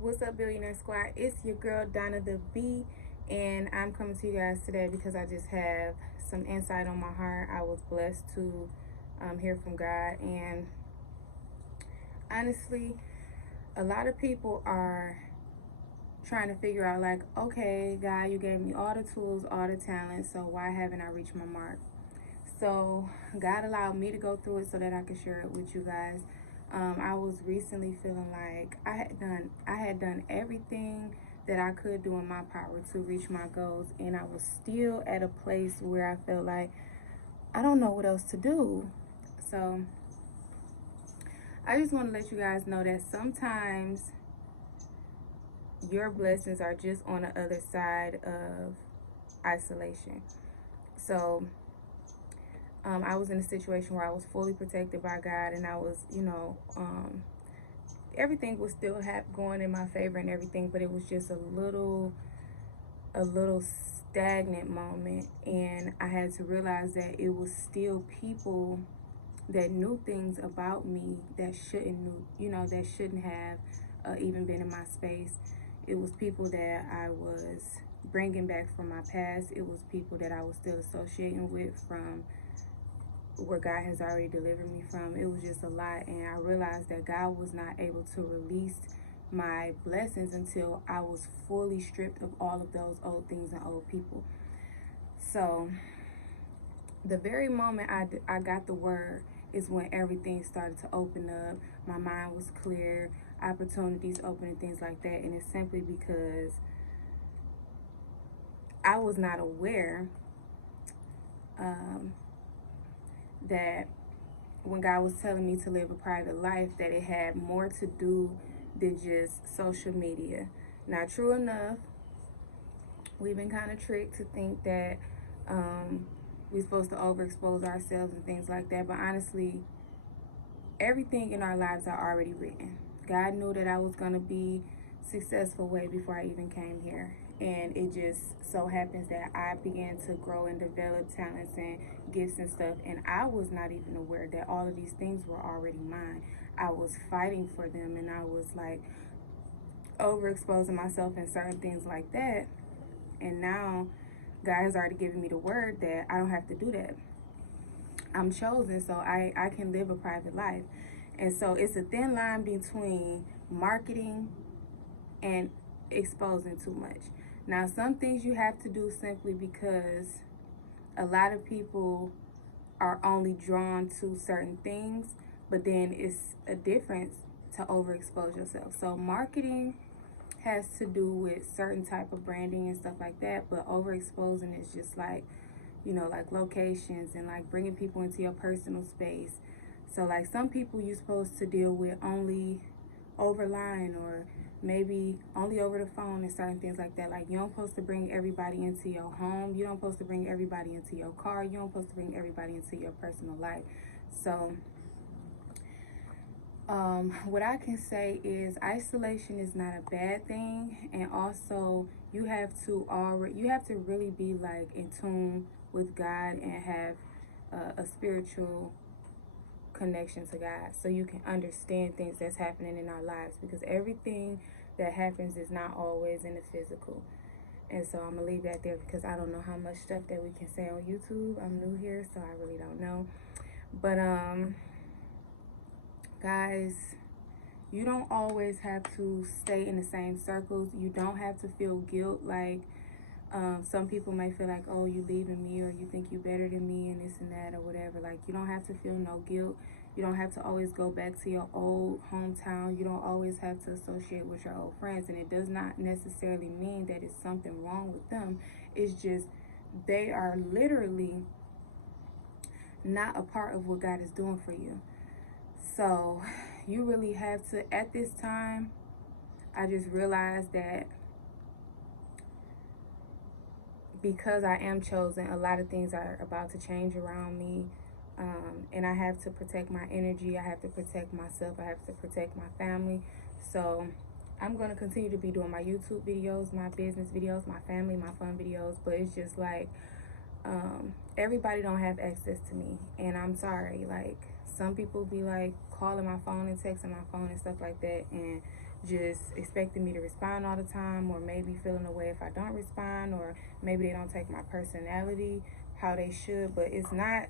What's up, Billionaire Squad? It's your girl Donna the B, and I'm coming to you guys today because I just have some insight on my heart. I was blessed to hear from God, and honestly, a lot of people are trying to figure out, like, okay, God, you gave me all the tools, all the talent, so why haven't I reached my mark? So God allowed me to go through it so that I could share it with you guys. I was recently feeling like I had done everything that I could do in my power to reach my goals, and I was still at a place where I felt like I don't know what else to do. So I just want to let you guys know that sometimes your blessings are just on the other side of isolation. So I was in a situation where I was fully protected by God, and I was, everything was still going in my favor and everything, but it was just a little stagnant moment, and I had to realize that it was still people that knew things about me that that shouldn't have even been in my space. It was people that I was bringing back from my past. It was people that I was still associating with from where God has already delivered me from. It was just a lot, and I realized that God was not able to release my blessings until I was fully stripped of all of those old things and old people. So the very moment I got the word is when everything started to open up. My mind was clear, opportunities open, and things like that. And it's simply because I was not aware that when God was telling me to live a private life, that it had more to do than just social media. Now, true enough, we've been kind of tricked to think that we're supposed to overexpose ourselves and things like that. But honestly, everything in our lives are already written. God knew that I was going to be successful way before I even came here. And it just so happens that I began to grow and develop talents and gifts and stuff. And I was not even aware that all of these things were already mine. I was fighting for them, and I was like overexposing myself in certain things like that. And now God has already given me the word that I don't have to do that. I'm chosen, so I can live a private life. And so it's a thin line between marketing and exposing too much. Now, some things you have to do simply because a lot of people are only drawn to certain things, but then it's a difference to overexpose yourself. So marketing has to do with certain type of branding and stuff like that, but overexposing is just like, like locations and like bringing people into your personal space. So like some people you're supposed to deal with only over line, or maybe only over the phone and certain things like that. Like, you don't supposed to bring everybody into your home. You don't supposed to bring everybody into your car. You don't supposed to bring everybody into your personal life. So what I can say is isolation is not a bad thing, and also you have to really be like in tune with God and have a spiritual connection to God, so you can understand things that's happening in our lives, because everything that happens is not always in the physical. And so I'm gonna leave that there because I don't know how much stuff that we can say on YouTube. I'm new here, so I really don't know. But guys, you don't always have to stay in the same circles. You don't have to feel guilt. Like, some people may feel like, oh, you leaving me, or you think you better than me and this and that or whatever. Like, you don't have to feel no guilt. You don't have to always go back to your old hometown. You don't always have to associate with your old friends. And it does not necessarily mean that it's something wrong with them. It's just they are literally not a part of what God is doing for you. So you really have to, at this time, I just realized that because I am chosen, a lot of things are about to change around me. And I have to protect my energy. I have to protect myself. I have to protect my family. So I'm going to continue to be doing my YouTube videos, my business videos, my family, my fun videos. But it's just like, everybody don't have access to me. And I'm sorry. Like, some people be like calling my phone and texting my phone and stuff like that. And just expecting me to respond all the time, or maybe feeling away if I don't respond, or maybe they don't take my personality how they should. But it's not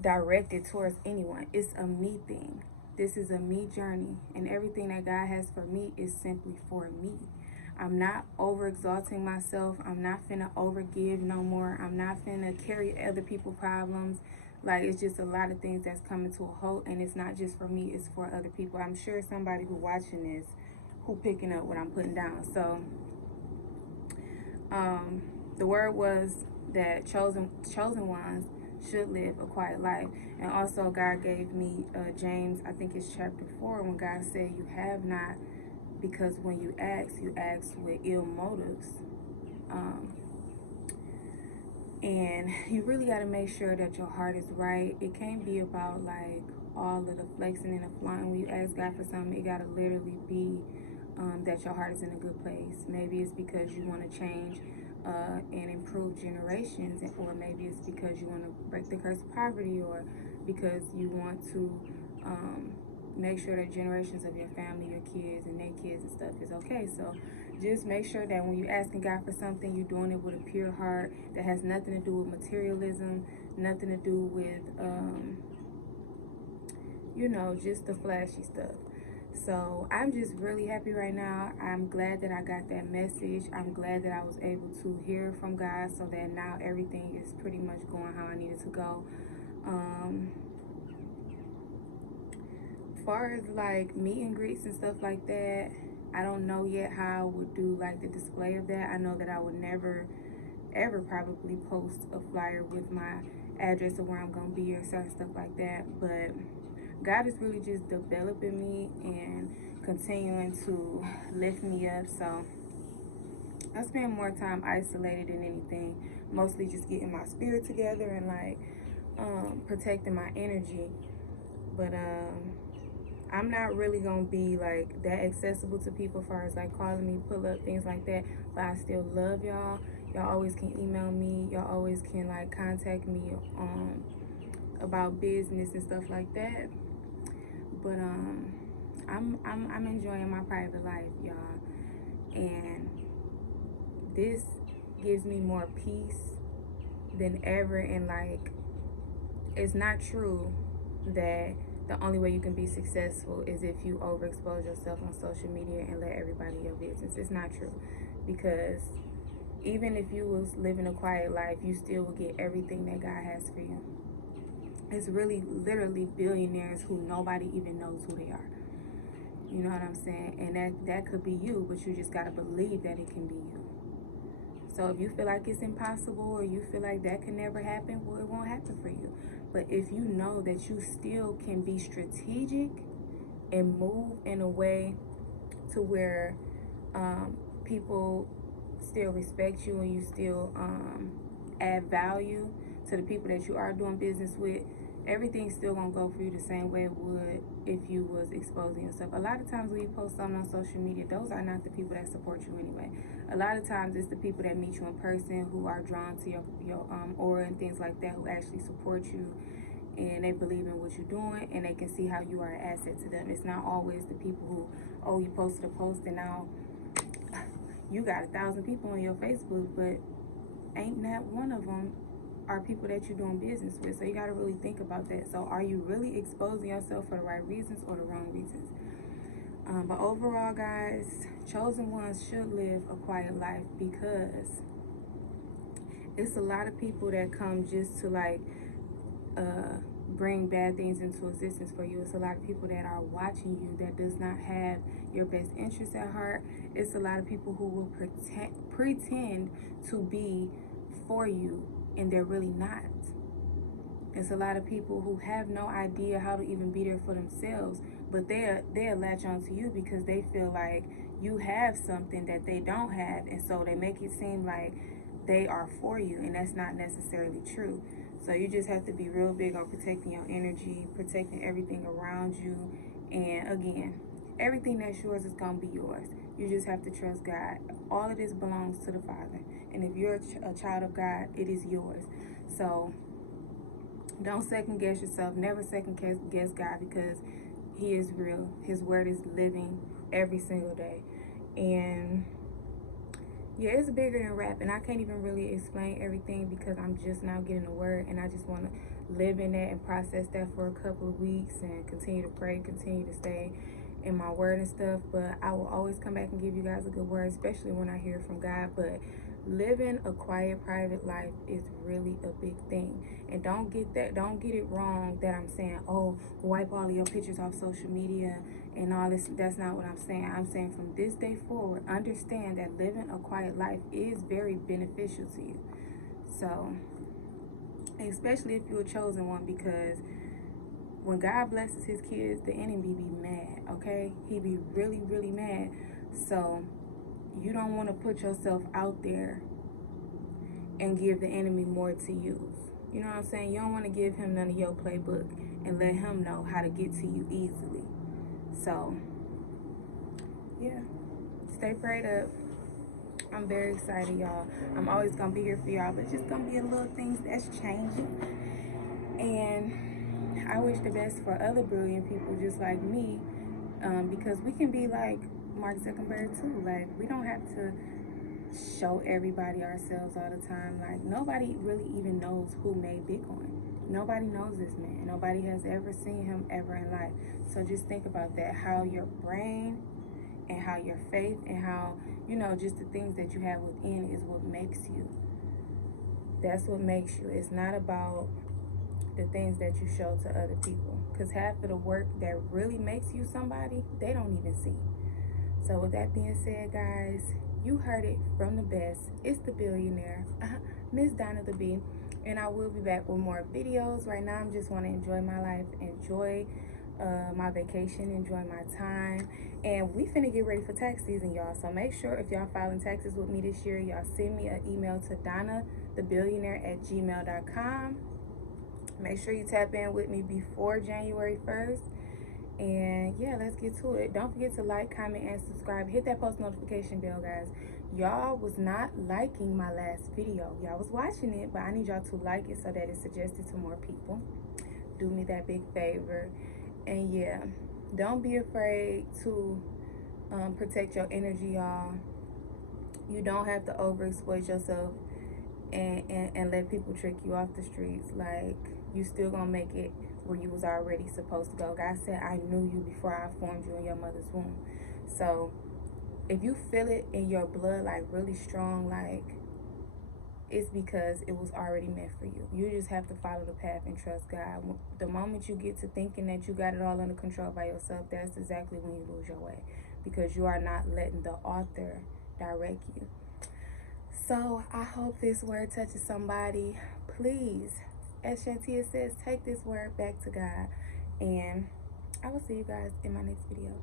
directed towards anyone. It's a me thing. This is a me journey, and everything that God has for me is simply for me. I'm not over exalting myself. I'm not finna overgive no more. I'm not finna carry other people's problems. Like, it's just a lot of things that's coming to a halt, and it's not just for me, it's for other people. I'm sure somebody who watching this who picking up what I'm putting down. So the word was that chosen ones should live a quiet life. And also God gave me James, I think it's chapter 4, when God said you have not because when you ask with ill motives. And you really got to make sure that your heart is right. It can't be about like all of the flexing and the flaunting. When you ask God for something, it got to literally be that your heart is in a good place. Maybe it's because you want to change and improve generations, or maybe it's because you want to break the curse of poverty, or because you want to make sure that generations of your family, your kids and their kids and stuff is okay. So just make sure that when you're asking God for something, you're doing it with a pure heart that has nothing to do with materialism, nothing to do with just the flashy stuff. So I'm just really happy right now. I'm glad that I got that message. I'm glad that I was able to hear from God, so that now everything is pretty much going how I needed to go. As far as like meet and greets and stuff like that, I don't know yet how I would do like the display of that. I know that I would never ever probably post a flyer with my address of where I'm gonna be or certain stuff like that. But God is really just developing me and continuing to lift me up. So I spend more time isolated than anything, mostly just getting my spirit together and like protecting my energy. But I'm not really gonna be like that accessible to people as far as like calling me, pull up, things like that. But I still love y'all. Y'all always can email me. Y'all always can like contact me about business and stuff like that. But I'm enjoying my private life, y'all, and this gives me more peace than ever. And like, it's not true that the only way you can be successful is if you overexpose yourself on social media and let everybody your business. It's not true, because even if you was living a quiet life, you still will get everything that God has for you. It's really literally billionaires who nobody even knows who they are. You know what I'm saying? And that could be you, but you just gotta believe that it can be you. So if you feel like it's impossible, or you feel like that can never happen, well, it won't happen for you. But if you know that you still can be strategic and move in a way to where people still respect you, and you still add value to the people that you are doing business with, everything's still gonna go for you the same way it would if you was exposing yourself. A lot of times when you post something on social media, those are not the people that support you anyway. A lot of times it's the people that meet you in person, who are drawn to your aura and things like that, who actually support you, and they believe in what you're doing, and they can see how you are an asset to them. It's not always the people who, oh, you posted a post and now you got 1,000 people on your Facebook, but ain't not one of them are people that you're doing business with. So you got to really think about that. So are you really exposing yourself for the right reasons or the wrong reasons? But overall, guys, chosen ones should live a quiet life, because it's a lot of people that come just to like bring bad things into existence for you. It's a lot of people that are watching you that does not have your best interests at heart. It's a lot of people who will pretend to be for you, and they're really not. It's a lot of people who have no idea how to even be there for themselves, but they'll latch on to you because they feel like you have something that they don't have, and so they make it seem like they are for you, and that's not necessarily true. So you just have to be real big on protecting your energy, protecting everything around you, and again, everything that's yours is gonna be yours. You just have to trust God. All of this belongs to the Father, and if you're a child of God, it is yours. So don't second guess yourself. Never second guess God, because He is real. His word is living every single day. And yeah, it's bigger than rap, and I can't even really explain everything because I'm just now getting the word, and I just want to live in that and process that for a couple of weeks and continue to pray, continue to stay in my word and stuff. But I will always come back and give you guys a good word, especially when I hear from God. But living a quiet, private life is really a big thing. And don't get it wrong that I'm saying, oh, wipe all of your pictures off social media and all this. That's not what I'm saying. I'm saying from this day forward, understand that living a quiet life is very beneficial to you. So, especially if you're a chosen one, because when God blesses his kids, the enemy be mad, okay? He be really, really mad. So you don't want to put yourself out there and give the enemy more to use. You know what I'm saying? You don't want to give him none of your playbook and let him know how to get to you easily. So, yeah, stay prayed up. I'm very excited, y'all. I'm always going to be here for y'all, but it's just going to be a little things that's changing. And I wish the best for other brilliant people just like me, because we can be like Mark Zuckerberg too. Like, we don't have to show everybody ourselves all the time. Like, nobody really even knows who made Bitcoin. Nobody knows this man. Nobody has ever seen him ever in life. So just think about that, how your brain and how your faith and how, you know, just the things that you have within is what makes you. That's what makes you. It's not about the things that you show to other people, because half of the work that really makes you somebody, they don't even see. So with that being said, guys, you heard it from the best. It's the billionaire, Miss Donna the B, and I will be back with more videos. Right now, I'm just want to enjoy my life, enjoy my vacation, enjoy my time, and we finna get ready for tax season, y'all. So make sure if y'all filing taxes with me this year, y'all send me an email to donnathebillionaire@gmail.com. Make sure you tap in with me before January 1st. And yeah, let's get to it. Don't forget to like, comment, and subscribe. Hit that post notification bell, guys. Y'all was not liking my last video. Y'all was watching it, but I need y'all to like it so that it's suggested to more people. Do me that big favor. And yeah, don't be afraid to protect your energy, y'all. You don't have to overexploit yourself and let people trick you off the streets. Like, you still gonna make it where you was already supposed to go. God said, I knew you before I formed you in your mother's womb. So if you feel it in your blood, like really strong, like, it's because it was already meant for you. You just have to follow the path and trust God. The moment you get to thinking that you got it all under control by yourself, that's exactly when you lose your way, because you are not letting the author direct you. So I hope this word touches somebody. Please, as Shantia says, take this word back to God. And I will see you guys in my next video.